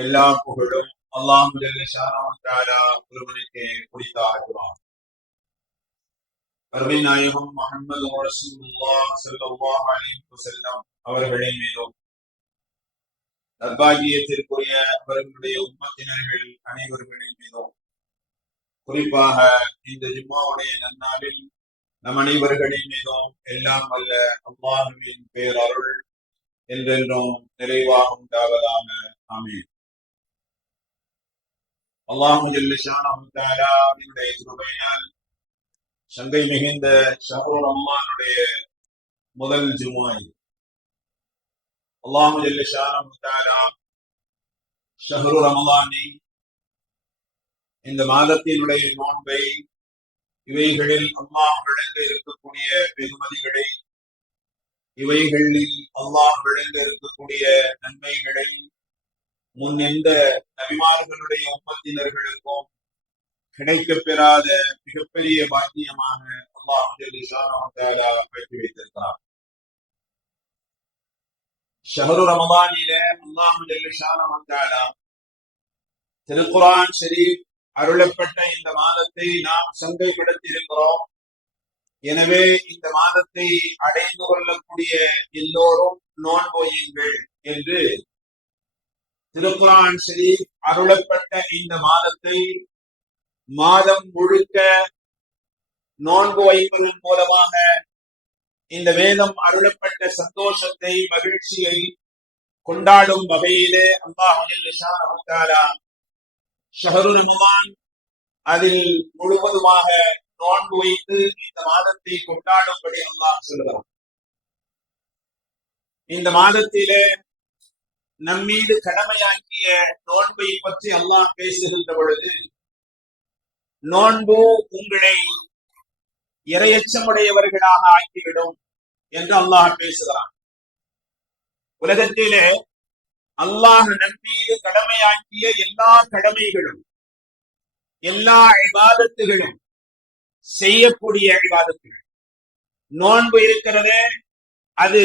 எல்லா புகழும் அல்லாஹ் ஜல்ல ஷானஹு வ தஆலா ஒருவனுக்கே உரித்தாகுமாம். அருமை நாயகம் முஹம்மது ரசூலுல்லாஹ் ஸல்லல்லாஹு அலைஹி வஸல்லம் அவர்களின் மீதும் நற்பாகியத்திற்குரிய அவர்களுடைய உம்மத்தினர்கள் அனைவர்களின் மீதும் குறிப்பாக இந்த ஜும்மாவுடைய நன்னாளில் நம் அனைவர்களின் மீதும் எல்லாம் வல்ல அல்லாஹ்வின் பேரருள் என்றென்றும் நிறைவாக உண்டாவதாக. ஆமீன். அல்லாஹ் ஜல்ல ஷானஹு வ தஆலா அவருடைய கிருபையினால் சங்கை மிகுந்த ஷஹ்ரு ரமலானுடைய முதல் ஜும்ஆ இது. அல்லாஹ் ஜல்ல ஷானஹு வ தஆலா ஷஹ்ரு ரமலானை, இந்த மாதத்தினுடைய நோன்பை, இவைகளில் அல்லாஹ் வழங்க இருக்கக்கூடிய வெகுமதிகளை, இவைகளில் அல்லாஹ் வழங்க இருக்கக்கூடிய நன்மைகளை முன் எந்த நபிமார்களுடைய உம்மத்தினர்களுக்கும் கிடைக்கப் பெறாத மிகப்பெரிய பாக்கியமாக அல்லாஹ் ஜல்ல ஷானஹு வ தஆலா வைத்து வைத்திருக்கிறார். ஷஹ்ரு ரமலானிலே அல்லாஹ் ஜல்ல ஷானஹு வ தஆலா திருக்குர்ஆன் ஷரீஃப் அருளப்பட்ட இந்த மாதத்தை நாம் சங்கைப்படுத்தியிருக்கிறோம். எனவே இந்த மாதத்தை அடைந்து கொள்ளக்கூடிய எல்லோரும் நோன்போயுங்கள் என்று திருக்குர்ஆன் ஷரீஃப் அருளப்பட்ட இந்த மாதத்தை மாதம் முழுக்க நோன்பு வைப்பதன் மூலமாக இந்த வேதம் அருளப்பட்ட சந்தோஷத்தை, மகிழ்ச்சியை கொண்டாடும் வகையிலே அல்லாஹ் ஜல்ல ஷானஹு வ தஆலா ஷஹ்ரு ரமலான் அதில் முழுவதுமாக நோன்பு வைத்து இந்த மாதத்தை கொண்டாடும்படி அல்லாஹ் சொல்கிறார். இந்த மாதத்திலே நம்மீது கடமையாக்கிய நோன்பை பற்றி அல்லாஹ் பேசுகின்ற பொழுது, நோன்பு உங்களை இரையச்சமுடையவர்களாக ஆக்கிவிடும் என்று அல்லாஹ் பேசுகிறான். உலகத்திலே அல்லாஹ் நம்மீது கடமையாக்கிய எல்லா கடமைகளும், எல்லா இபாதத்துகளும் செய்யக்கூடிய இபாதத்துகள். நோன்பு இருக்கிறதே, அது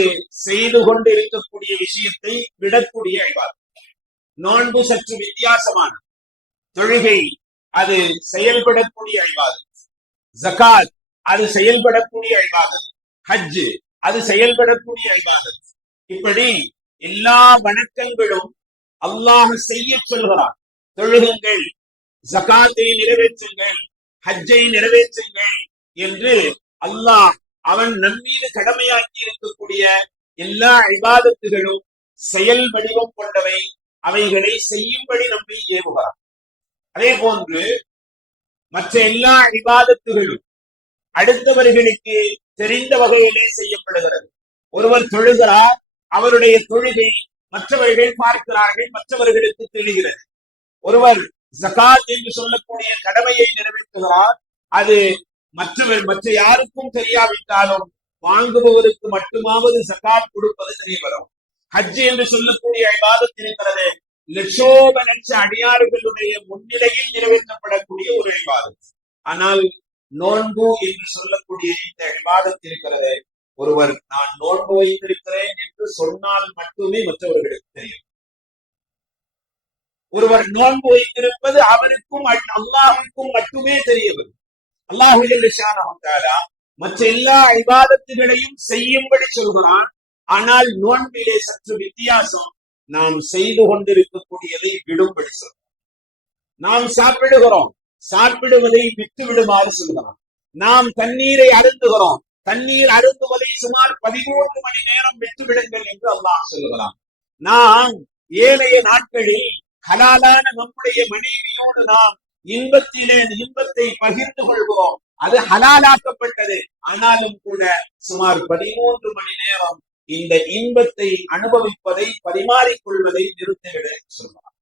செய்து கொண்டு இருக்கக்கூடிய விஷயத்தை விடக்கூடிய இபாதத். நோன்பு சற்று வித்தியாசமான, தொழுகை அது செயல்படக்கூடிய இபாதத், ஜகாத் அது செயல்படக்கூடிய இபாதத், ஹஜ் அது செயல்படக்கூடிய இபாதத். இப்படி எல்லா வணக்கங்களும் அல்லாஹ் செய்ய சொல்கிறான். தொழுகுங்கள், ஜகாத்தை நிறைவேற்றுங்கள், ஹஜ்ஜை நிறைவேற்றுங்கள் என்று அல்லாஹ் அவன் நம்மீது கடமையாக்கி இருக்கக்கூடிய எல்லா இபாதத்துகளும் செயல் வடிவம் கொண்டவை. அவைகளை செய்யும்படி நம்மை ஏவுகிறான். அதே போன்று மற்ற எல்லா இபாதத்துகளும் அடுத்தவர்களுக்கு தெரிந்த வகையிலே செய்யப்படுகிறது. ஒருவர் தொழுகிறார், அவருடைய தொழுகை மற்றவர்கள் பார்க்கிறார்கள், மற்றவர்களுக்கு தெரிகிறது. ஒருவர் ஜகாத் என்று சொல்லக்கூடிய கடமையை நிறைவேற்றுகிறார், அது மற்ற யாருக்கும் தெரியாவிட்டாலும் வாங்குபவருக்கு மட்டுமாவது ஜகாத் கொடுப்பது தெரிய வரும். ஹஜ் என்று சொல்லக்கூடிய இபாதத் இருக்கிறது, லட்சோப லட்ச அடியார்களுடைய முன்னிலையில் நிறைவேற்றப்படக்கூடிய ஒரு இபாதத். ஆனால் நோன்பு என்று சொல்லக்கூடிய இந்த இபாதத் இருக்கிறது, ஒருவர் நான் நோன்பு வைத்திருக்கிறேன் என்று சொன்னால் மட்டுமே மற்றவர்களுக்கு தெரியும். ஒருவர் நோன்பு வைத்திருப்பது அவருக்கும் அல்லாஹ்வுக்கும் மட்டுமே தெரிய வரும். அல்லாஹ் ஜல்ல ஷானஹு வ தஆலா மற்ற எல்லா இபாதத்துகளையும் செய்யும்படி சொல்கிறான். ஆனால் நோன்பிலே சற்று வித்தியாசம். நாம் செய்து கொண்டிருக்கக்கூடியதை விடும்படி சொல்கிறோம். நாம் சாப்பிடுகிறோம், சாப்பிடுவதை விட்டு விடுமாறு சொல்கிறான். நாம் தண்ணீரை அருந்துகிறோம், தண்ணீர் அருந்துவதை சுமார் 13 மணி நேரம் விட்டு விடுங்கள் என்று அல்லாஹ் சொல்கிறான். நாம் ஏனைய நாட்களில் ஹலாலான நம்முடைய மனைவியோடு நாம் இன்பத்தை பகிர்ந்து கொள்கிறோம், அது ஹலாலாக்கப்பட்டது. ஆனாலும் கூட சுமார் 13 மணி நேரம் இந்த இன்பத்தை அனுபவிப்பதை, பரிமாறிக்கொள்வதை நிறுத்திவிட சொல்கிறான்.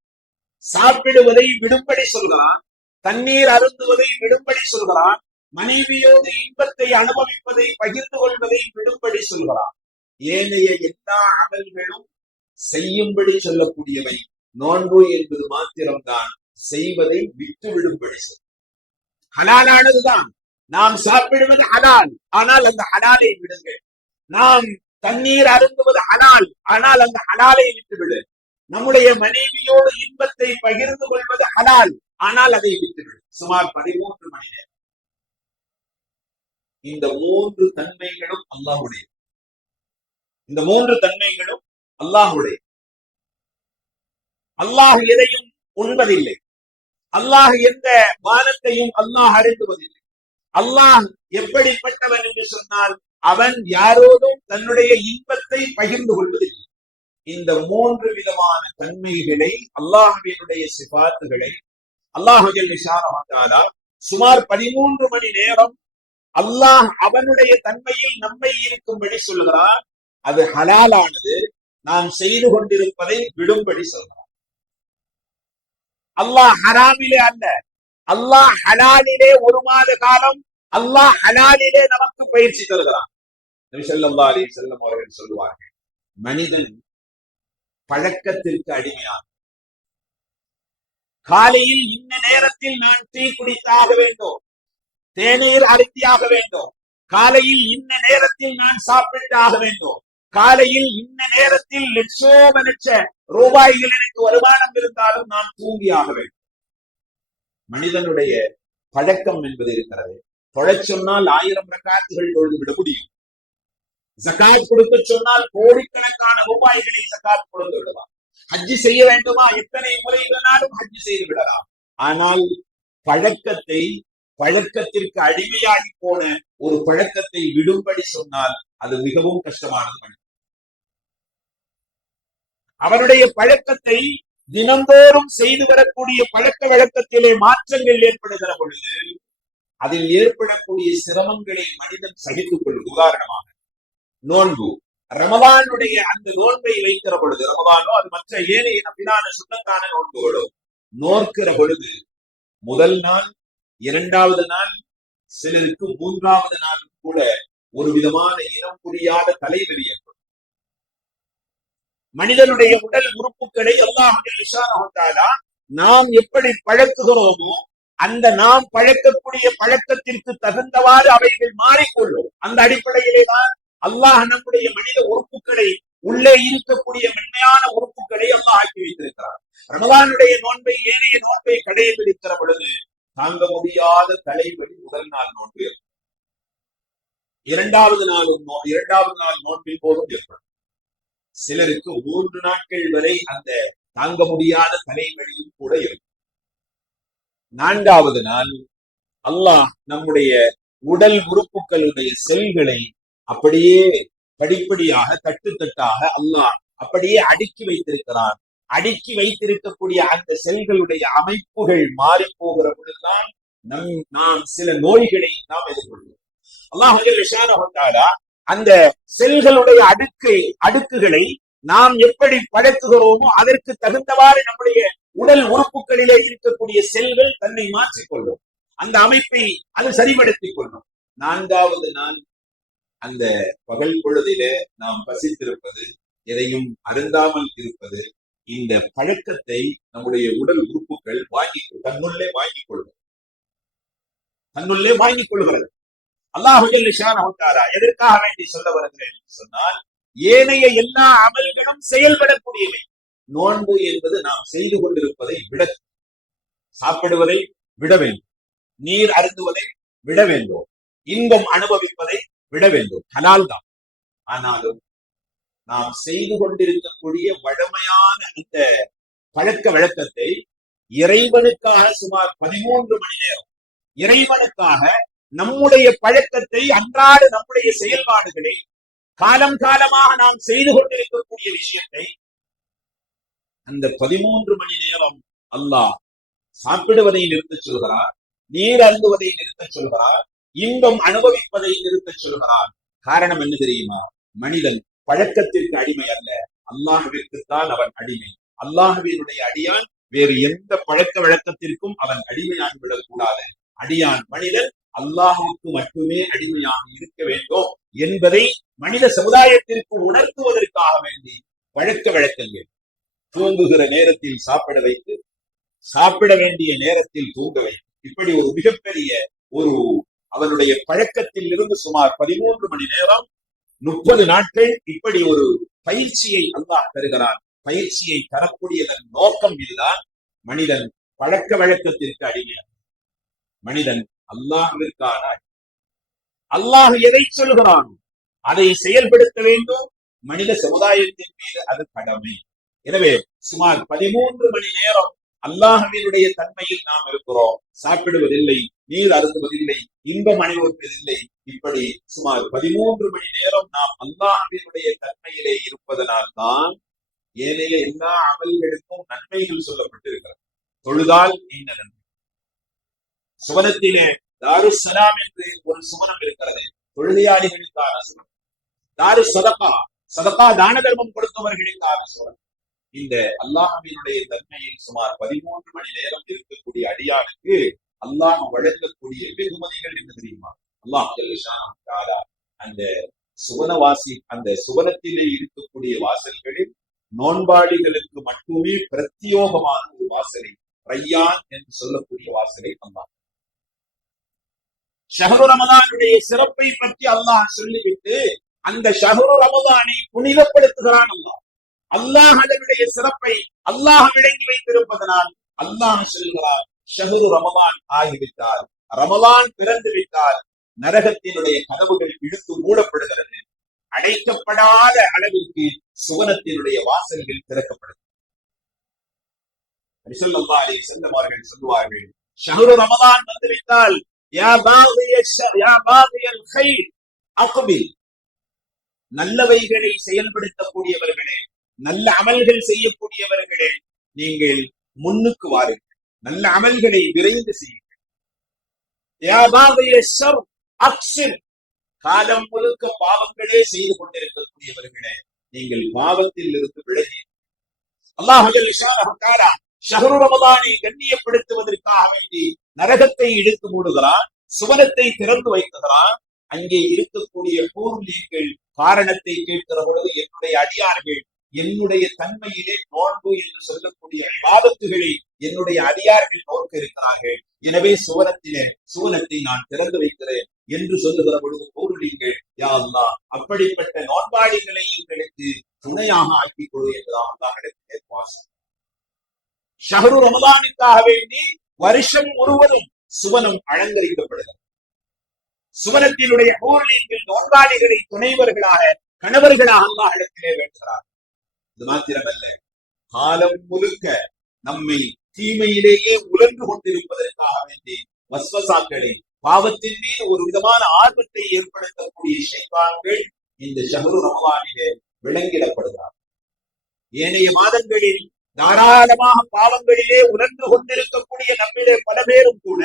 சாப்பிடுவதை விடும்படி சொல்கிறான், தண்ணீர் அருந்துவதை விடும்படி சொல்கிறான், மனைவியோடு இன்பத்தை அனுபவிப்பதை, பகிர்ந்து கொள்வதை விடும்படி சொல்கிறான். ஏனைய எல்லா அமல்களும் செய்யும்படி சொல்லக்கூடியவை. நோன்பு என்பது மாத்திரம்தான் செய்வதை விட்டு விடும்படி சொல்லும். ஹலாலானதுதான், நாம் சாப்பிடுவது ஹலால், ஆனால் அந்த ஹலாலை விடுங்கள். நாம் தண்ணீர் அருந்துவது ஹலால், ஆனால் அந்த ஹலாலை விட்டுவிடு. நம்முடைய மனைவியோடு இன்பத்தை பகிர்ந்து கொள்வது ஹலால், ஆனால் அதை விட்டுவிடும். சுமார் 13 மணி நேரம். இந்த 3 தன்மைகளும் அல்லாஹ்வுடைய. இந்த 3 தன்மைகளும் அல்லாஹ்வுடைய. அல்லாஹ் எதையும் உண்பதில்லை. அல்லாஹ் எந்த வானத்தையும் அல்லாஹ் அருந்துவதில்லை. அல்லாஹ் எப்படிப்பட்டவன் என்று சொன்னால், அவன் யாரோடும் தன்னுடைய இன்பத்தை பகிர்ந்து கொள்வதில்லை. இந்த 3 விதமான தன்மைகளை, அல்லாஹ்வினுடைய சிபாத்துகளை அல்லாஹ் ஜல்ல ஷானஹு சுமார் 13 மணி நேரம் அல்லாஹ் அவனுடைய தன்மையில் நம்மை இருக்கும்படி சொல்கிறார். அது ஹலாலானது, நாம் செய்து கொண்டிருப்பதை விடும்படி சொல்கிறார். அல்லாஹ் ஹராமிலே அல்ல, அல்லாஹ் ஹலாலிலே 1 மாத காலம் அல்லாஹ் ஹலாலிலே நமக்கு பயிற்சி தருகிறான். நபி ஸல்லல்லாஹு அலைஹி வஸல்லம் அவர்கள் சொல்வார்கள், மனிதன் பழக்கத்திற்கு அடிமையான, காலையில் இந்த நேரத்தில் நான் டீ குடித்தாக வேண்டும், தேநீர் அருந்தியாக வேண்டும், காலையில் இந்த நேரத்தில் நான் சாப்பிட்டாக வேண்டும், காலையில் இந்த நேரத்தில் லட்ச ரூபாய்கள் எனக்கு வருமானம் இருந்தாலும் நான் தூங்கியாக வேண்டும். மனிதனுடைய பழக்கம் என்பது இருக்கிறது. தொழச் சொன்னால் 1000 ரக்காத்துகள் தொழுது விட முடியும். ஜகாத் கொடுக்க சொன்னால் கோடிக்கணக்கான ரூபாய்களை ஜகாத் கொடுத்து விடலாம். ஹஜ்ஜி செய்ய வேண்டுமா, எத்தனை முறை வேணாலும் ஹஜ்ஜி செய்து விடலாம். ஆனால் பழக்கத்திற்கு அடிமையாகி போன ஒரு பழக்கத்தை விடும்படி சொன்னால் அது மிகவும் கஷ்டமானது. அவனுடைய பழக்கத்தை தினந்தோறும் செய்து வரக்கூடிய பழக்க வழக்கத்திலே மாற்றங்கள் ஏற்படுகிற பொழுது அதில் ஏற்படக்கூடிய சிரமங்களை மனிதன் சகித்துக் கொள்வது. உதாரணமாக நோன்பு, ரமலானுடைய அந்த நோன்பை வைக்கிற பொழுது, ரமலானோ அது மற்ற ஏனைய நபிலான சுண்ணத்தான நோன்புகளோ நோக்கிற பொழுது முதல் நாள், 2வது நாள், சிலருக்கு 3வது நாள் கூட ஒரு விதமான இனம் புரியாத தலைவலி ஏற்படும். மனிதனுடைய உடல் உறுப்புகளை அல்லாஹ் ஸுப்ஹானஹு வ தஆலா நாம் எப்படி பழக்குகிறோமோ அந்த நாம் பழக்கக்கூடிய பழக்கத்திற்கு தகுந்தவாறு அவைகள் மாறிக்கொள்ளும். அந்த அடிப்படையிலே தான் அல்லாஹ் நம்முடைய மனித உறுப்புகளை, உள்ளே இருக்கக்கூடிய மென்மையான உறுப்புகளை அல்லாஹ் ஆக்கி வைத்திருக்கிறார். ரமலானுடைய நோன்பை, ஏனைய நோன்பை கடைபிடிக்கிற பொழுது தாங்க முடியாத தலைவலி முதல் நாள் நோன்பு ஏற்படும். 2வது நாள் நோன்பின் போதும் ஏற்படும். சிலருக்கு 3 நாட்கள் வரை அந்த தாங்க முடியாத தலைவலியும் கூட இருக்கும். 4வது நாள் அல்லாஹ் நம்முடைய உடல் உறுப்புகளுடைய செல்களை அப்படியே படிப்படியாக தட்டாக அல்லாஹ் அப்படியே அடுக்கி வைத்திருக்கிறான். அடுக்கி வைத்திருக்கக்கூடிய அந்த செல்களுடைய அமைப்புகள் மாறி போகிற பொழுதுதான் நாம் சில நோய்களை நாம் எதிர்கொள்வோம். அல்லாஹ் ஸுப்ஹானஹு வ தஆலா அந்த செல்களுடைய அடுக்குகளை நாம் எப்படி பழக்குகிறோமோ அதற்கு தகுந்தவாறு நம்முடைய உடல் உறுப்புகளிலே இருக்கக்கூடிய செல்கள் தன்னை மாற்றிக்கொள்ளும். அந்த அமைப்பை அது சரிபடுத்திக் கொள்ளும். 4வது நாள் அந்த பகல் பொழுதிலே நாம் பசித்திருப்பது, எதையும் அருந்தாமல் இருப்பது, இந்த பழக்கத்தை நம்முடைய உடல் உறுப்புகள் தன்னுள்ளே வாங்கிக் கொள்கிறது. அல்லாஹ் ஸுப்ஹானஹு வ தஆலா எதற்காக வேண்டி சொல்ல வருகிறேன் என்று சொன்னால், ஏனைய எல்லா அமல்களும் செயல்படக்கூடியவை. நோன்பு என்பது நாம் செய்து கொண்டிருப்பதை விட, சாப்பிடுவதை விட வேண்டும், நீர் அருந்துவதை விட வேண்டும், இன்பம் அனுபவிப்பதை விட வேண்டும், ஹலால் தான். ஆனாலும் நாம் செய்து கொண்டிருக்கக்கூடிய வழமையான இந்த பழக்க வழக்கத்தை இறைவனுக்காக சுமார் 13 மணி நேரம், இறைவனுக்காக நம்முடைய பழக்கத்தை, அன்றாட நம்முடைய செயல்பாடுகளை, காலம் காலமாக நாம் செய்து கொண்டிருக்கக்கூடிய விஷயத்தை அந்த 13 மணி நேரம் அல்லாஹ் சாப்பிடுவதை நிறுத்தச் சொல்கிறார், நீர் அருந்துவதை நிறுத்தச் சொல்கிறார், இன்பம் அனுபவிப்பதை நிறுத்தச் சொல்கிறார். காரணம் என்ன தெரியுமா? மனிதன் பழக்கத்திற்கு அடிமை அல்ல, அல்லாஹ்விற்குத்தான் அவன் அடிமை. அல்லாஹ்வினுடைய அடியான் வேறு எந்த பழக்க வழக்கத்திற்கும் அவன் அடிமையாகி விடக்கூடாது. அடியான் மனிதன் அல்லாஹுக்கு மட்டுமே அடிமையாக இருக்க வேண்டும் என்பதை மனித சமுதாயத்திற்கு உணர்த்துவதற்காக வேண்டி பழக்க வழக்கங்கள், தூங்குகிற நேரத்தில் சாப்பிட வைத்து, சாப்பிட வேண்டிய நேரத்தில் தூங்க வைத்து, இப்படி ஒரு மிகப்பெரிய ஒரு அவனுடைய பழக்கத்தில் இருந்து சுமார் 13 மணி நேரம் 30 நாட்கள் இப்படி ஒரு பயிற்சியை அல்லாஹ் தருகிறான். பயிற்சியை தரக்கூடியதன் நோக்கம் இதுதான். மனிதன் பழக்க வழக்கத்திற்கு அடிமையான மனிதன் அல்லாஹ்விற்கான அல்லாஹ் எதை சொல்கிறான் அதை செயல்படுத்த வேண்டும். மனித சமுதாயத்தின் மீது அது கடமை. எனவே சுமார் 13 மணி நேரம் அல்லாஹ்வினுடைய தன்மையில் நாம் இருக்கிறோம். சாப்பிடுவதில்லை, நீர் அருந்துவதில்லை, இன்பம் அனுபவிப்பதில்லை. இப்படி சுமார் 13 மணி நேரம் நாம் அல்லாஹ்வினுடைய தன்மையிலே இருப்பதனால் தான் ஏனைய எல்லா அமல்களுக்கும் நன்மைகள் சொல்லப்பட்டிருக்கிறது. தொழுதால் இன்ன நன்மை. சுவனத்திலே தாருஸ்ஸலாம் என்று ஒரு சுவனம் இருக்கிறது, தொழுகையாளிகளுக்கான சுவனம். தாரு சதகா, சதகா தான தர்மம் கொடுத்தவர்களுக்கான சுவனம். இந்த அல்லாஹ்வினுடைய தன்மையில் சுமார் 13 மணி நேரம் இருக்கக்கூடிய அடியானுக்கு அல்லாஹ் வழங்கக்கூடிய வெகுமதிகள் என்ன தெரியுமா? அல்லாஹ் அந்த சுவனவாசி, அந்த சுவனத்திலே இருக்கக்கூடிய வாசல்களில் நோன்பாளிகளுக்கு மட்டுமே பிரத்யோகமான ஒரு வாசலை, ரையான் என்று சொல்லக்கூடிய வாசலை அல்லாஹ். ஷஹ்ரு ரமலானுடைய சிறப்பை பற்றி அல்லாஹ் சொல்லிவிட்டு அந்த ஷஹ்ரு ரமலானை புனிதப்படுத்துகிறான் அல்லாஹ். அல்லாஹ் அதனுடைய சிறப்பை அல்லாஹ் விளங்கி வைத்திருப்பதனால் அல்லாஹ் சொல்கிறார், ஷஹ்ரு ரமலான் ஆகிவிட்டால், ரமலான் பிறந்து விட்டால் நரகத்தினுடைய கதவுகள் இழுத்து மூடப்படுகிறது. அடைக்கப்படாத அளவிற்கு சுவனத்தினுடைய வாசல்கள் திறக்கப்படுகிறது. ஸல்லல்லாஹு அலைஹி வஸல்லம் அவர்கள் சொல்வார்கள், ஷஹ்ரு ரமலான் வந்துவிட்டால் யா பாகியல் கைர் அக்பில், நல்லவைகளை செயல்படுத்தக்கூடியவர்களே, நல்ல அமல்கள் செய்யக்கூடியவர்களே, நீங்கள் முன்னுக்கு வாருங்கள், நல்ல அமல்களை விரைந்து செய்யுங்கள். யா பாகிய ஷர் அக்ஸிர், காலம் முழுக்க பாவங்களே செய்து கொண்டிருக்கக்கூடியவர்களே, நீங்கள் பாவத்தில் இருந்து விலகி. அல்லாஹ் ஜல்ல ஷானஹு தஆலா ஷஹ்ரு ரமலானை கண்ணியப்படுத்துவதற்காக வேண்டி நரகத்தை இழுத்து மூடுகிறான், சுவனத்தை திறந்து வைக்கிறான். அங்கே இருக்கக்கூடிய பூர்வீகள் காரணத்தை கேட்கிற பொழுது, என்னுடைய அடியார்கள் என்னுடைய தன்மையிலே நோன்பு என்று சொல்லக்கூடிய இபாதத்துகளை என்னுடைய அடியார்கள் நோக்க இருக்கிறார்கள். எனவே சுவனத்தை நான் திறந்து வைக்கிறேன் என்று சொல்லுகிற பொழுது பூர்வீகள், யா அல்லாஹ் அப்படிப்பட்ட நோன்பாளிகளை எங்களுக்கு துணையாக ஆக்கிக் கொடு என்றுதான் அல்லாஹ்விடத்திலே வாசம். ஷஹ்ரு ரமலானுக்காக வேண்டி வருஷம் முழுவதும் சுவனம் அலங்கரிக்கப்படுகிறது. சுவனத்தினுடைய பூர்வீகள் நோன்பாளிகளை துணைவர்களாக, கணவர்களாக அல்லாஹ்விடத்திலே வேண்டுகிறார். இது மாத்திரமல்ல, காலம் முழுக்க நம்மை தீமையிலேயே உழன்று கொண்டிருப்பதற்காக வேண்டி வஸ்வசாக்களை, பாவத்தின் மீது ஒரு விதமான ஆர்வத்தை ஏற்படுத்தக்கூடிய ஷைத்தான்கள் இந்த ஷஹ்ரு ரமலானிலே விளங்கிடப்படுகிறார். ஏனைய மாதங்களில் தாராளமாக பாவங்களிலே உணர்ந்து கொண்டிருக்கக்கூடிய நம்மிலே பல பேரும் கூட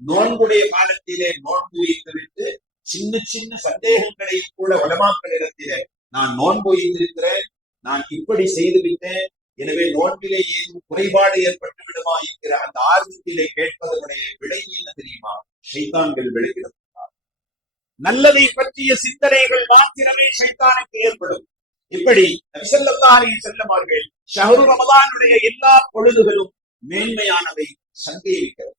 நோன்புடைய காலத்திலே நோன்பு வைத்துவிட்டு சின்ன சின்ன சந்தேகங்களையும் கூட வடமாக்களிடத்திலே, நான் நோன்பு வைத்திருக்கிறேன், நான் இப்படி செய்து விட்டேன், எனவே நோன்பிலே ஏதும் குறைபாடு ஏற்பட்டு விடுமா என்கிற அந்த ஆர்வத்திலே கேட்பதனுடைய விடை என்ன தெரியுமா? ஷைத்தான்கள் விளக்கிடப்பட்டார். நல்லதை பற்றிய சிந்தனைகள் மாத்திரமே ஷைத்தானுக்கு ஏற்படும். இப்படி நபி ஸல்லல்லாஹு அலைஹி வஸல்லம் அவர்கள் ஷஹ்ரு ரமலானுடைய எல்லா பொழுதுகளும் மேன்மையானவை, சந்தேகிக்கிறது.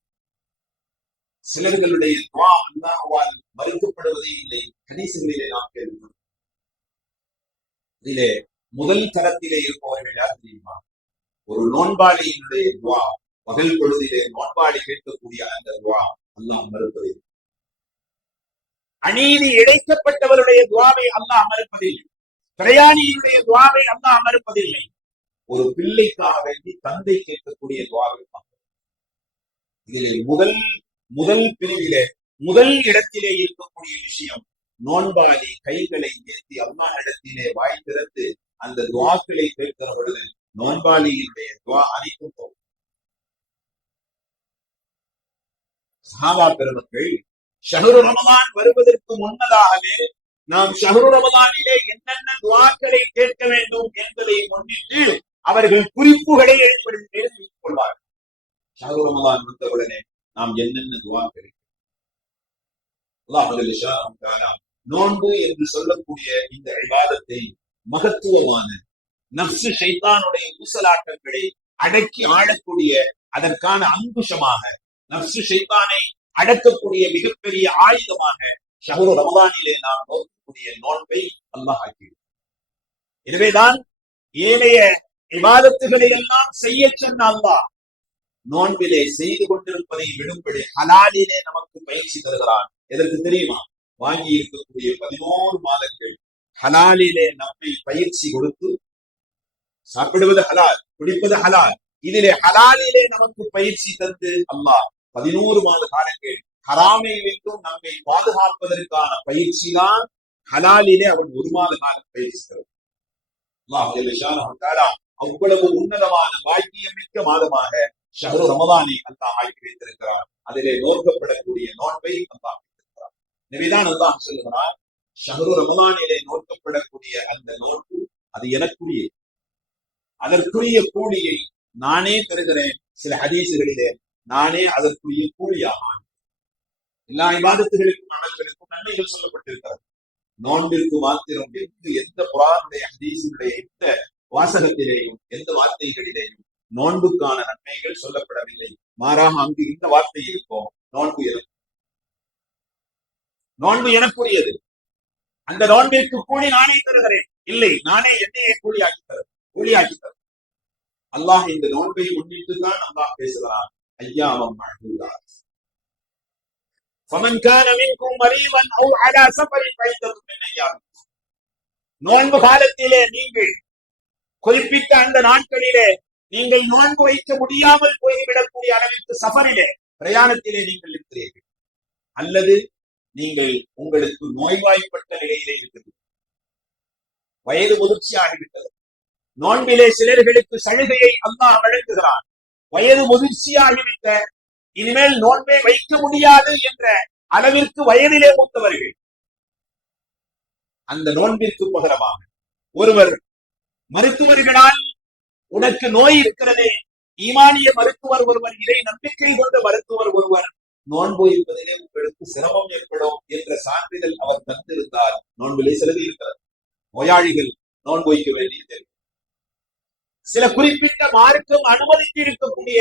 சிலர்களுடைய துஆ அல்லாஹ்வால் மறுக்கப்படுவதே இல்லை. ஹதீஸ்களிலே நாம் கேள்விப்பட்டோம். இதிலே முதல் தரத்திலே இருப்பவர்கள் யார் தெரியுமா? ஒரு நோன்பாளியினுடைய துஆ, பகல் பொழுதிலே நோன்பாளி கேட்கக்கூடிய அந்த துஆ அல்லாஹ் மறுப்பதில்லை. அநீதி இழைக்கப்பட்டவருடைய துஆவை அல்லாஹ் மறுப்பதில்லை. பிரயாணியினுடைய துஆவை அல்லாஹ் மறுப்பதில்லை. ஒரு பிள்ளைக்காக வேண்டி தந்தை கேட்கக்கூடிய துஆவை இதிலே முதல் பிரிவிலே முதல் இடத்திலே இருக்கக்கூடிய விஷயம், நோன்பாளி கைகளை ஏற்றி அல்லாஹ் இடத்திலே வாய் திறந்து அந்த துஆக்களை கேட்கிற பொழுது நோன்பாளியினுடைய துஆ அனைத்தும் போகும். சஹாபா பெருமக்கள் ஷஹ்ரு ரமலான் வருவதற்கு முன்னதாகவே நாம் ஷஹ்ரு ரமலானிலே என்னென்ன துஆக்களை கேட்க வேண்டும் என்பதை முன்னிட்டு அவர்கள் குறிப்புகளை எழுதிக் கொள்வார்கள். ஷஹ்ரு ரமலான் வந்தவுடனே நாம் என்னென்ன துஆக்களை, அல்லாஹ் நோன்பு என்று சொல்லக்கூடிய இந்த இபாதத்தை மகத்துவமான நஃப்ஸ் ஷைத்தானுடைய ஊசலாட்டங்களை அடக்கி ஆளக்கூடிய அதற்கான அங்குஷமாக, நஃப்ஸ் ஷைத்தானை அடக்கக்கூடிய மிகப்பெரிய ஆயுதமாக ஷஹ்ரு ரமலானிலே நாம் நோக்கக்கூடிய நோன்பை அல்லாஹ் ஆக்கியிருக்கிறார். எனவேதான் ஏனைய இபாதத்துகளை எல்லாம் செய்ய சொன்ன அல்லாஹ் நோன்பிலே செய்து கொண்டிருப்பதை விடும்படி ஹலாலிலே நமக்கு பயிற்சி தருகிறான். எதற்கு தெரியுமா? வாங்கி இருக்கக்கூடிய 11 மாதங்கள் ஹலாலிலே நம்மை பயிற்சி கொடுத்து, சாப்பிடுவது ஹலால், குடிப்பது ஹலால், இதிலே ஹலாலிலே நமக்கு பயிற்சி தந்து அல்லாஹ் 11 மாத காலங்கள் ஹராமை விட்டும் நம்மை பாதுகாப்பதற்கான பயிற்சி தான் ஹலாலிலே அவன் 1 மாத காலம் பயிற்சி தரும். அவ்வளவு உன்னதமான பாக்கியம் மிக்க மாதமாக ஷஹ்ரு ரமதானை அல்லாஹ் ஆக்கி வைத்திருக்கிறார். அதிலே நோக்கப்படக்கூடிய நோன்பை அல்லாஹ் வைத்திருக்கிறார். எனவேதான் அல்லாஹ் சொல்லுகிறார், ஷஹ்ரு ரமதானிலே நோக்கப்படக்கூடிய அந்த நோன்பு அது எனக்குரிய, அதற்குரிய கூலியை நானே தருகிறேன். சில ஹதீசுகளிலே நானே அதற்குரிய கூலியாக எல்லா இபாதத்துகளுக்கும் அமல்களுக்கும் நன்மைகள் சொல்லப்பட்டிருக்கிறது. நோன்பிற்கு மாத்திரம் எந்த குர்ஆனுடைய ஹதீஸினுடைய எந்த வாசகத்திலேயும் எந்த வார்த்தைகளிலேயும் நோன்புக்கான நன்மைகள் சொல்லப்படவில்லை. மாறாக அங்கு இந்த வார்த்தை இருக்கும், நோன்பு எனக்குரியது, அந்த நோன்பிற்கு கூலி நானே தருகிறேன். இல்லை, நானே என்னையே கூலியாக்கி தரும். அல்லாஹ் இந்த நோன்பை முன்னிட்டு தான் அல்லாஹ் பேசுகிறான். ஐயாமம் மஅதூதாத் فمن كان منكم مريضا او على سفر فعدة من ايام. நோன்பு காலத்திலே நீங்கள் குறிப்பிட்ட அந்த நாட்களிலே நீங்கள் நோன்பு வைக்க முடியாமல் போய்விடக்கூடிய அளவிற்கு சஃபரிலே, பிரயாணத்திலே நீங்கள் இருக்கிறீர்கள், அல்லது நீங்கள் உங்களுக்கு நோய்வாய்ப்பட்ட நிலையிலே இருக்கிறது, வயது முதிர்ச்சியாகிவிட்டது. நோன்பிலே சிலர்களுக்கு சலுகையை அல்லாஹ் வழங்குகிறான். வயது முதிர்ச்சியாகிவிட்ட, இனிமேல் நோன்பை வைக்க முடியாது என்ற அளவிற்கு வயதிலே மூத்தவர்கள், அந்த நோன்பிற்கு பகரமாக ஒருவர் மருத்துவர்களால் உனக்கு நோய் இருக்கிறதே, ஈமானிய மருத்துவர் ஒருவர், இதை நம்பிக்கை கொண்ட மருத்துவர் ஒருவர், நோன்பு இருப்பதிலே உங்களுக்கு சிரமம் ஏற்படும் என்ற சான்றிதழ் அவர் தந்திருந்தால் நோன்பிலே சலுகை இருக்கிறது. நோயாளிகள் நோன்பு வைக்க வேண்டியது. சில குறிப்பிட்ட மார்க்கம் அனுமதித்து இருக்கக்கூடிய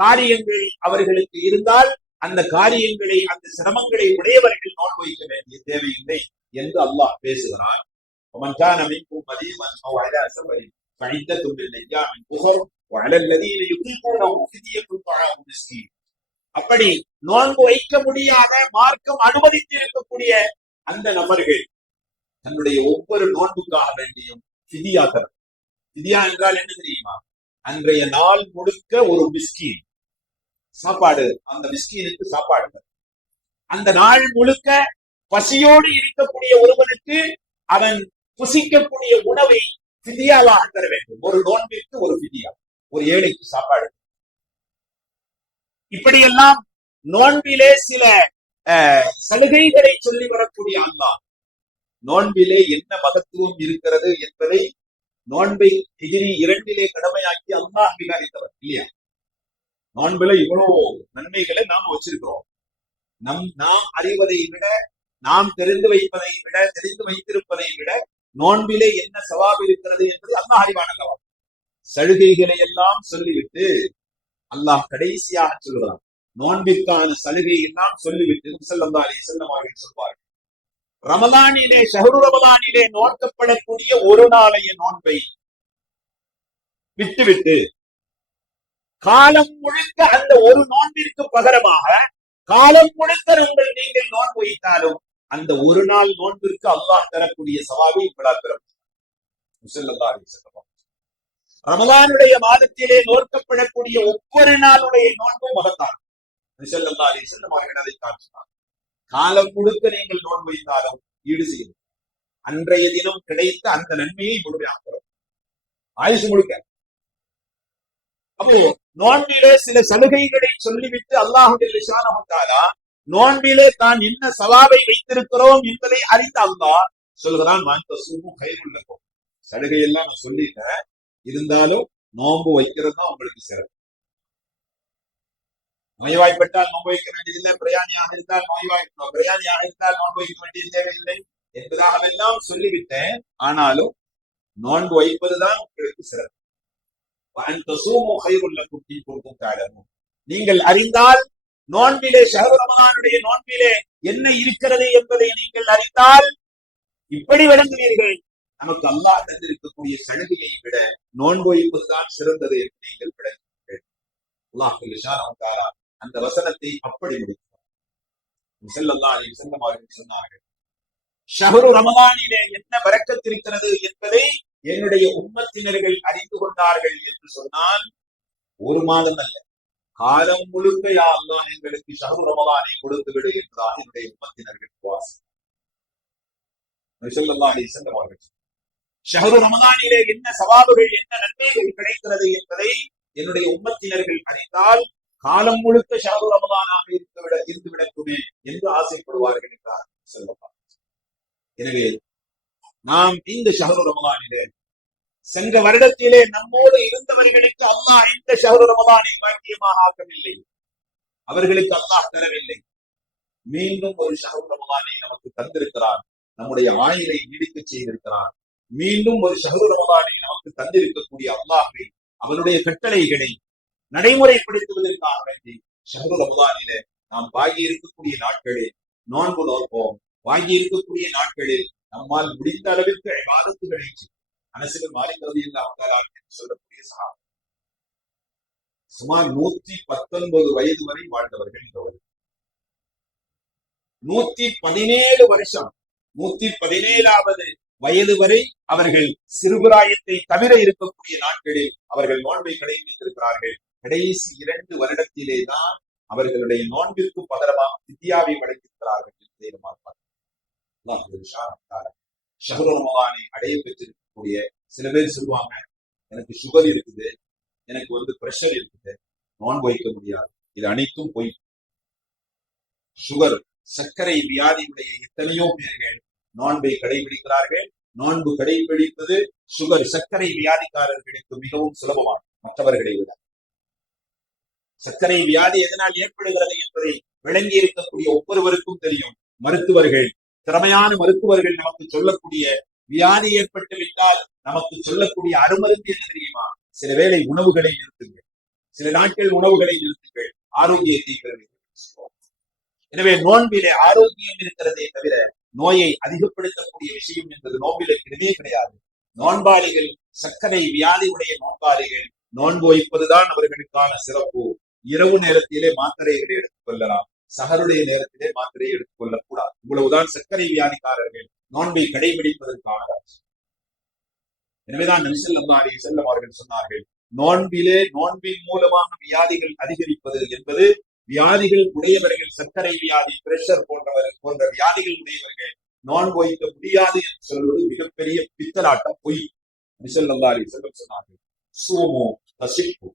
காரியங்கள் அவர்களுக்கு இருந்தால் அந்த காரியங்களை, அந்த சிரமங்களை உடையவர்கள் நோன்பு வைக்க வேண்டிய தேவையில்லை என்று அல்லாஹ் பேசுகிறான். அப்படி நோன்பு வைக்க முடியாத, மார்க்கம் அனுமதித்து இருக்கக்கூடிய அந்த நபர்கள் தன்னுடைய ஒவ்வொரு நோன்புக்காக வேண்டியும் ஃபிதியா தரும். ஃபிதியா என்றால் என்ன தெரியுமா? அன்றைய நாள் முழுக்க ஒரு மிஸ்கீன் சாப்பாடு, அந்த மிஸ்கீனுக்கு சாப்பாடு, அந்த நாள் முழுக்க பசியோடு இருக்கக்கூடிய ஒருவனுக்கு அவன் புசிக்கக்கூடிய உணவை ஃபிதியாவாக தர வேண்டும். ஒரு நோன்பிற்கு ஒரு ஃபிதியா, ஒரு ஏழைக்கு சாப்பாடு. இப்படியெல்லாம் நோன்பிலே சில சலுகைகளை சொல்லி வரக்கூடிய அல்லாஹ் நோன்பிலே என்ன மகத்துவம் இருக்கிறது என்பதை நோன்பை ஹிஜ்ரி 2 கடமையாக்கி அல்லாஹ் அங்கீகரித்தவர் இல்லையா? நோன்பில இவ்வளவு நன்மைகளை நாம் வச்சிருக்கிறோம். நாம் அறிவதை விட, நாம் தெரிந்து வைத்திருப்பதை விட நோன்பிலே என்ன சவாபு இருக்கிறது என்பது அல்லாஹ் அறிவான் அல்லவா? சலுகைகளை எல்லாம் சொல்லிவிட்டு அல்லாஹ் கடைசியாக சொல்கிறான், நோன்பிற்கான சலுகை எல்லாம் சொல்லிவிட்டு ஸல்லல்லாஹு அலைஹி வஸல்லம் அவர்கள் சொல்வார்கள், ரமலானிலே, ஷஹ்ரு ரமலானிலே நோக்கப்படக்கூடிய ஒரு நாளைய நோன்பை விட்டுவிட்டு காலம் முழுக்க அந்த ஒரு நோன்பிற்கு பகரமாக காலம் முழுக்க நீங்கள் நோன்பு வைத்தாலும் அந்த ஒரு நாள் நோன்பிற்கு அல்லாஹ் தரக்கூடிய சவாபை பெறும். ரமலானுடைய மாதத்திலே நோக்கப்படக்கூடிய ஒவ்வொரு நாளுடைய நோன்பும் மகத்தான். அதை காட்டினார். காலம் முழுக்க நீங்கள் நோன்பு வைத்தாலும் ஈடு செய்யும். அன்றைய தினம் கிடைத்த அந்த நன்மையை முழுமையாக்கிறோம் ஆயுசு முழுக்க. அப்போ நோன்பிலே சில சலுகைகளை சொல்லிவிட்டு அல்லாஹ் ஜல்ல தஆலா நோன்பிலே தான் என்ன சவாபை வைத்திருக்கிறோம் என்பதை அறிந்த அல்லாஹ் சொல்கிறான், சலுகை எல்லாம் நான் சொல்லிட்டேன், இருந்தாலும் நோன்பு வைக்கிறது தான் உங்களுக்கு சிறப்பு. நோய்வாய்ப்பட்டால் நோன்பு வைக்க வேண்டியதில்லை, பிரயாணியாக இருந்தால் நோன்பு வைக்க வேண்டியது தேவையில்லை என்பதாக எல்லாம் சொல்லிவிட்டேன். ஆனாலும் நோன்பு வைப்பதுதான் உங்களுக்கு சிறப்பு. நீங்கள் அறிந்தால் நோன்பிலே, ஷஹ்ரு ரமலானுடைய நோன்பிலே என்ன இருக்கிறது என்பதை நீங்கள் அறிந்தால் இப்படி விளங்குவீர்கள், நமக்கு அல்லாஹ் தந்திருக்கக்கூடிய சலுகையை விட நோன்பு வைப்பதுதான் சிறந்தது என்று நீங்கள் விளங்குங்கள். அல்லாஹ் ஸல்லல்லாஹு தஆலா அந்த வசனத்தை அப்படி முடித்தார். ஸல்லல்லாஹு அலைஹி வஸல்லம் அவர்கள் சொன்னார்கள், ஷஹ்ரு ரமலானிலே என்ன பரக்கத் இருக்கிறது என்பதை என்னுடைய உம்மத்தினர்கள் அறிந்து கொண்டார்கள் என்று சொன்னால் ஒரு மாதம் அல்ல, காலம் முழுக்க யா அல்லாஹ் எங்களுக்கு ஷஹ்ரு ரமலானை கொடுத்து விடு என்றார் என்னுடைய உம்மத்தினர்கள் துஆஸ். ஸல்லல்லாஹு அலைஹி வஸல்லம் அவர்கள் ஷஹ்ரு ரமலானிலே என்ன சவாபுகள் என்ன நன்மைகள் கிடைக்கிறது என்பதை என்னுடைய உம்மத்தினர்கள் அறிந்தால் காலம் முழுக்க ஷஹ்ரு ரமலானாக இருந்துவிடக்குமே என்று ஆசைப்படுவார்கள் என்றார் ஸல்லல்லாஹு. எனவே நாம் இந்த ஷஹ்ரு ரமலானிலே சென்ற வருடத்திலே நம்மோடு இருந்தவர்களுக்கு அல்லாஹ் இந்த ஷஹ்ரு ரமலானை பாக்கியமாக ஆக்கவில்லை, அவர்களுக்கு அல்லாஹ் தரவில்லை. மீண்டும் ஒரு ஷஹ்ரு ரமலானை நமக்கு தந்திருக்கிறார், நம்முடைய ஆயுளை நீடிக்க செய்திருக்கிறார். மீண்டும் ஒரு ஷஹ்ரு ரமலானை நமக்கு தந்திருக்கக்கூடிய அல்லாஹ்வை அவருடைய கட்டளைகளை நடைமுறைப்படுத்துவதற்காக வேண்டி ஷஹ்ரு ரமலானிலே நாம் வாங்கி இருக்கக்கூடிய நாட்களில் நோன்பு நோற்போம். வாங்கி இருக்கக்கூடிய நாட்களில் நம்மால் முடிந்த அளவிற்கு இபாதத்துகளை அனசுகள் மாறிக்கிறது என்று சொல்லக்கூடிய சஹாபா சுமார் 119 வயது வரை வாழ்ந்தவர்கள். இந்த 117 வருஷம் 117வது வயது வரை அவர்கள் சிறுபிராயத்தை தவிர இருக்கக்கூடிய நாட்களில் அவர்கள் நோன்பை கடைபிடித்திருக்கிறார்கள். கடைசி 2 வருடத்திலே தான் அவர்களுடைய நோன்பிற்கு பகரமாக வித்யாவை வழங்கியிருக்கிறார்கள் என்பதை நம்ம பார்க்கிறோம். ஷஹ்ரு ரமலானை அடைய பெற்றிருக்கக்கூடிய சில பேர் சொல்லுவாங்க, எனக்கு சுகர் இருக்குது, எனக்கு பிரஷர் இருக்குது, நோன்பு வைக்க முடியாது. இது அனைத்தும் பொய். சுகர் சர்க்கரை வியாதியுடைய எத்தனையோ பேர்கள் நோன்பை கடைபிடிக்கிறார்கள். நோன்பு கடைபிடிப்பது சுகர் சர்க்கரை வியாதிக்காரர்களுக்கு மிகவும் சுலபமான மற்றவர்களை விட. சர்க்கரை வியாதி எதனால் ஏற்படுகிறது என்பதை விளங்கி இருக்கக்கூடிய ஒவ்வொருவருக்கும் தெரியும். மருத்துவர்கள், திறமையான மருத்துவர்கள் நமக்கு சொல்லக்கூடிய வியாதி ஏற்பட்டு விட்டால் நமக்கு சொல்லக்கூடிய அருமருந்து என்ன தெரியுமா? சில வேளை உணவுகளை நிறுத்துங்கள், சில நாட்கள் உணவுகளை நிறுத்துங்கள், ஆரோக்கியத்தை பெறுவீர்கள். எனவே நோன்பிலே ஆரோக்கியம் இருக்கிறதே தவிர நோயை அதிகப்படுத்தக்கூடிய விஷயம் என்பது நோன்பிலே கிடையவே கிடையாது. நோன்பாளிகள், சர்க்கரை வியாதியுடைய நோன்பாளிகள் நோன்பு வைப்பதுதான் அவர்களுக்கான சிறப்பு. இரவு நேரத்திலே மாத்திரைகளை எடுத்துக் கொள்ளலாம், சஹருடைய நேரத்திலே மாத்திரையை எடுத்துக் கொள்ளக்கூடாது. இவ்வளவுதான் சர்க்கரை வியாதிக்காரர்கள் நோன்பை கடைபிடிப்பதற்கான. எனவேதான் நபி ஸல்லல்லாஹு அலைஹி வஸல்லம் அவர்கள் சொன்னார்கள், நோன்பின் மூலமாக வியாதிகள் அதிகரிப்பது என்பது வியாதிகள் உடையவர்கள், சர்க்கரை வியாதி, பிரஷர் போன்ற வியாதிகள் உடையவர்கள் நோன்பு வைக்க முடியாது என்று சொல்வது மிகப்பெரிய பித்தலாட்டம், பொய். நபி ஸல்லல்லாஹு அலைஹி வஸல்லம் சொன்னார்கள், சூமு தஸிஹு,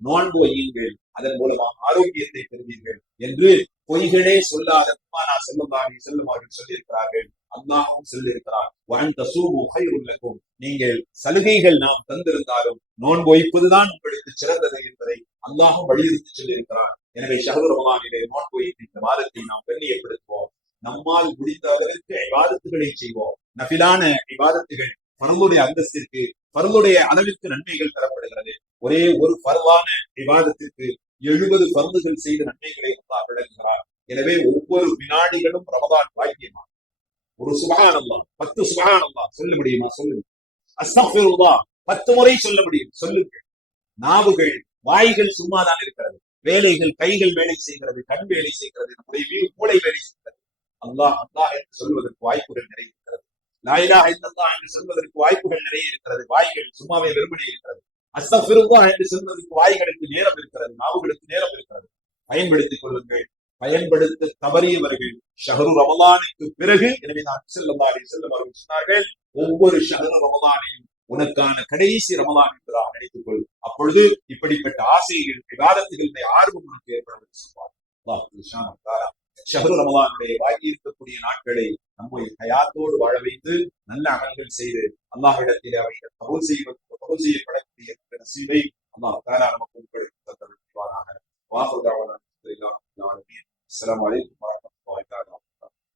நோன்பு வையுங்கள், அதன் மூலமாக ஆரோக்கியத்தை பெறுவீர்கள் என்று பொய்களே சொல்லாத பெருமானார் ஸல்லல்லாஹு அலைஹி வஸல்லம் அவர்கள் சொல்லியிருக்கிறார்கள். அல்லாஹ்வும் சொல்லியிருக்கிறார், வஅன் தஸூமு கைருல் லக்கும், நீங்கள் சலுகைகள் நாம் தந்திருந்தாலும் நோன்பு வைப்பதுதான் உங்களுக்கு சிறந்தது என்பதை அல்லாஹ்வும் வலியுறுத்தி சொல்லியிருக்கிறார். எனவே ஷஹ்ரு ரமலானிலே நோன்பு வைத்து இந்த மாதத்தை நாம் கண்ணியப்படுத்துவோம். நம்மால் முடிந்த அளவிற்கு இபாதத்துகளை செய்வோம். நஃபிலான இபாதத்துகள் ஃபர்லுடைய அந்தஸ்திற்கு, ஃபர்லுடைய அளவிற்கு நன்மைகள் தரப்படுகிறது. ஒரே ஒரு ஃபர்லான இபாதத்திற்கு 70 ஃபர்லுகள் செய்த நன்மைகளை அல்லாஹ் வழங்குகிறார். எனவே ஒவ்வொரு வினாடிகளும் ரமலான் பாக்கியமா. ஒரு சுப்ஹானல்லாஹ் 10 சுப்ஹானல்லாஹ் சொல்ல முடியுமா? சொல்லுங்க. அஸ்தக்ஃபிருல்லாஹ் 10 முறை சொல்ல முடியும், சொல்லுங்கள். நாவுகள், வாய்கள் சும்மாதான் இருக்கிறது, வேலைகள், கைகள் வேலை செய்கிறது, கண் வேலை செய்கிறது, நம்முடைய மூளை வேலை செய்கிறது. அல்லாஹ் அல்லாஹ் என்று சொல்வதற்கு வாய்ப்புகள் நிறைய இருக்கிறது. லா இலாஹ இல்லல்லாஹ் என்று சொல்வதற்கு வாய்ப்புகள் நிறைய இருக்கிறது. வாய்கள் சும்மாவே வெறுமனே இருக்கிறது. அஸ்தக்ஃபிருல்லாஹ் என்று சொல்வதற்கு வாய்களுக்கு நேரம் இருக்கிறது, நாவுகளுக்கு நேரம் இருக்கிறது. பயன்படுத்திக் கொள்ளுங்கள். பயன்படுத்த தவறியவர்கள் ஷஹ்ரு ரமலானுக்கு பிறகு, எனவே நான் ஸல்லல்லாஹு அலைஹி வஸல்லம் அவர்கள் சொன்னார்கள், ஒவ்வொரு ஷஹ்ரு ரமலானையும் உனக்கான கடைசி ரமலான் என்பதாக நினைத்துக் கொள். அப்பொழுது இப்படிப்பட்ட ஆசைகள், விவாதத்துகளுடைய ஆர்வம் உனக்கு ஏற்படுவது சொல்வார். ஷஹ்ரு ரமலானுடைய வாங்கி இருக்கக்கூடிய நாட்களை நம்மை ஹயாத்தோடு வாழ வைத்து நல்ல அமல்கள் செய்து அல்லாஹ்விடத்திலே அவைகள் கபூல் செய்யப்படக்கூடிய நசீபை அல்லாஹ் தஆலா நமக்கு உங்களுக்கு தந்தருள்வானாக. வாஹு தஅவானா அஸ்ஸலாமு அலைக்கும்.